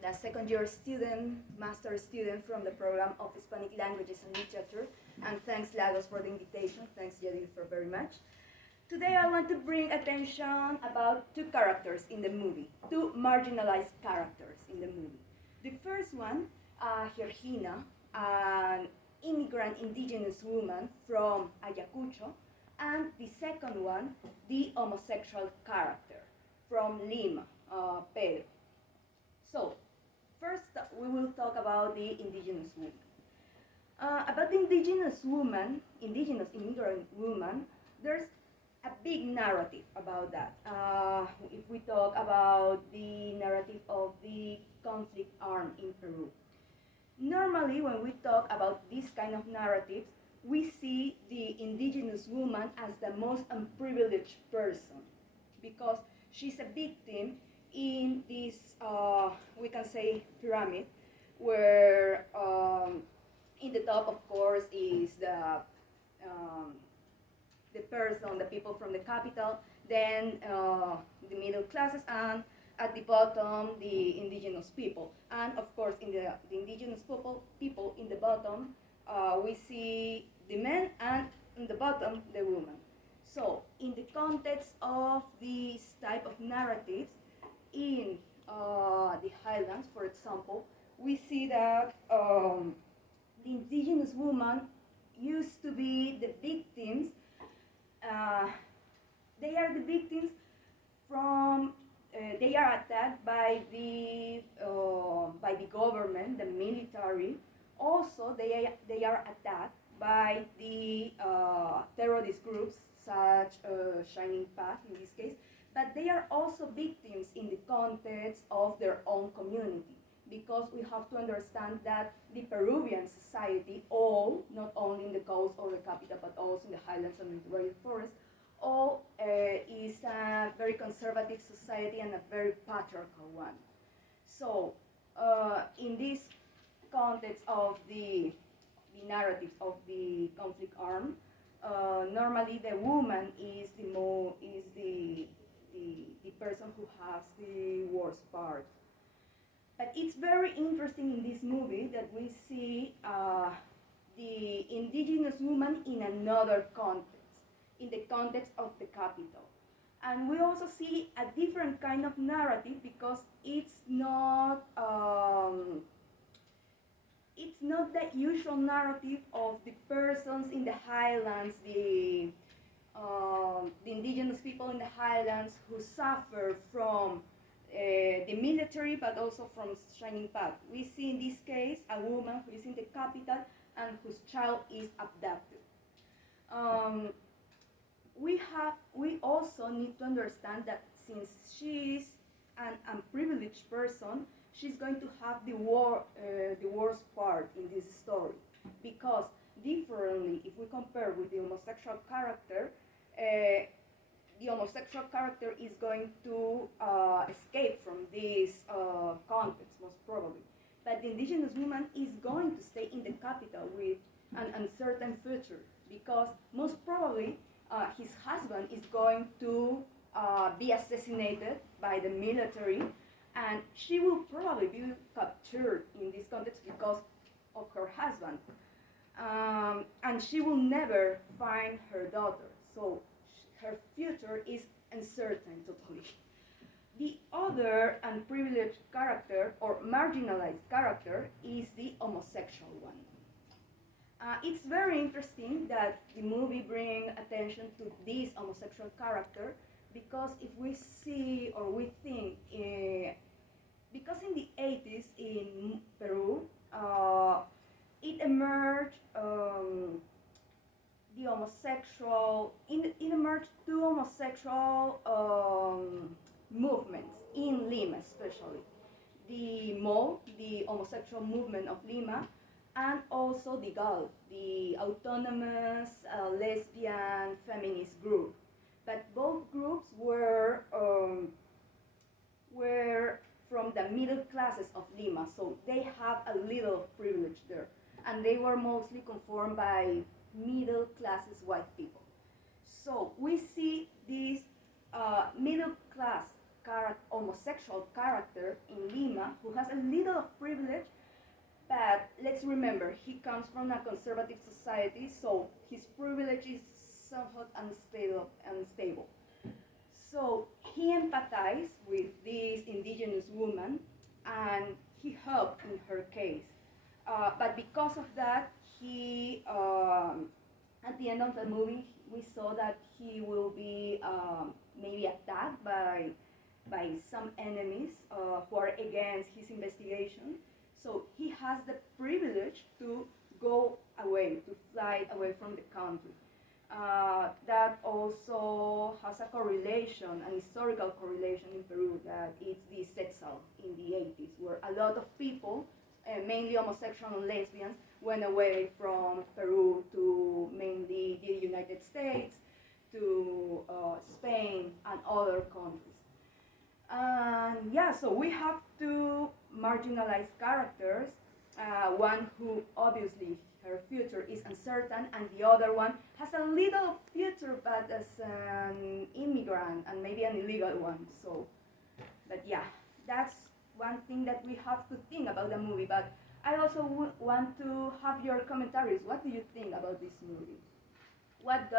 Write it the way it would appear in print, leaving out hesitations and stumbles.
the second year student, master student from the program of Hispanic Languages and Literature. And thanks, Lagos, for the invitation. Thanks, Jennifer, very much. Today I want to bring attention about two characters in the movie, two marginalized characters in the movie. The first one, Georgina, an immigrant indigenous woman from Ayacucho, and the second one, the homosexual character from Lima, Peru. So, first we will talk about the indigenous woman. About the indigenous woman, indigenous immigrant woman, there's a big narrative about that. If we talk about the narrative of the conflict arm in Peru. Normally, when we talk about this kind of narratives, we see the indigenous woman as the most unprivileged person because she's a victim in this, we can say, pyramid, where in the top, of course, is the person, the people from the capital, then the middle classes, and at the bottom, the indigenous people. And of course, in the indigenous people in the bottom, we see the men, and in the bottom, the woman. So, in the context of these type of narratives, in the highlands, for example, we see that the indigenous woman used to be the victims. They are the victims from. They are attacked by the government, the military. Also, they are attacked by the terrorist groups, such Shining Path in this case. But they are also victims in the context of their own community, because we have to understand that the Peruvian society, all, not only in the coast or the capital, but also in the highlands and the rainforest, all is a very conservative society and a very patriarchal one. So, in this context of the narrative of the conflict arm, normally the woman is the person who has the worst part. But it's very interesting in this movie that we see the indigenous woman in another context, in the context of the capital. And we also see a different kind of narrative because it's not the usual narrative of the persons in the highlands, the indigenous people in the highlands who suffer from the military, but also from Shining Path. We see in this case a woman who is in the capital and whose child is abducted. We also need to understand that since she is an unprivileged person, she's going to have the worst part in this story, because differently, if we compare with the homosexual character, the homosexual character is going to escape from this context, most probably. But the indigenous woman is going to stay in the capital with an uncertain future, because most probably his husband is going to be assassinated by the military, and she will probably be captured in this context because of her husband. And she will never find her daughter. So her future is uncertain totally. The other unprivileged character or marginalized character is the homosexual one. It's very interesting that the movie brings attention to this homosexual character, because if we see or we think, because in the 80s in Peru, it emerged the homosexual, it emerged two homosexual movements in Lima, especially. The MO, the homosexual movement of Lima, and also the GALF, the autonomous lesbian feminist group. But both groups were from the middle classes of Lima, so they have a little privilege there. And they were mostly conformed by middle classes white people. So we see this middle class homosexual character in Lima who has a little of privilege, but let's remember, he comes from a conservative society, so his privilege is somewhat unstable. So he empathized with this indigenous woman, and he helped in her case. But because of that, at the end of the movie, we saw that he will be maybe attacked by some enemies who are against his investigation. So he has the privilege to go away, to fly away from the country. That also has a correlation, an historical correlation in Peru, that it's the Setzal in the 80s, where a lot of people, mainly homosexual and lesbians, went away from Peru to mainly the United States, to Spain and other countries. And yeah, so we have two marginalized characters, one who obviously her future is uncertain, and the other one has a little future but as an immigrant and maybe an illegal one. So, but yeah, that's one thing that we have to think about the movie. But I also want to have your commentaries. What do you think about this movie? What